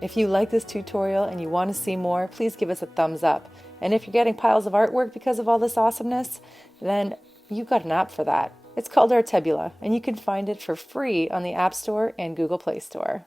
If you like this tutorial and you want to see more, please give us a thumbs up. And if you're getting piles of artwork because of all this awesomeness, then you've got an app for that. It's called Artebula, and you can find it for free on the App Store and Google Play Store.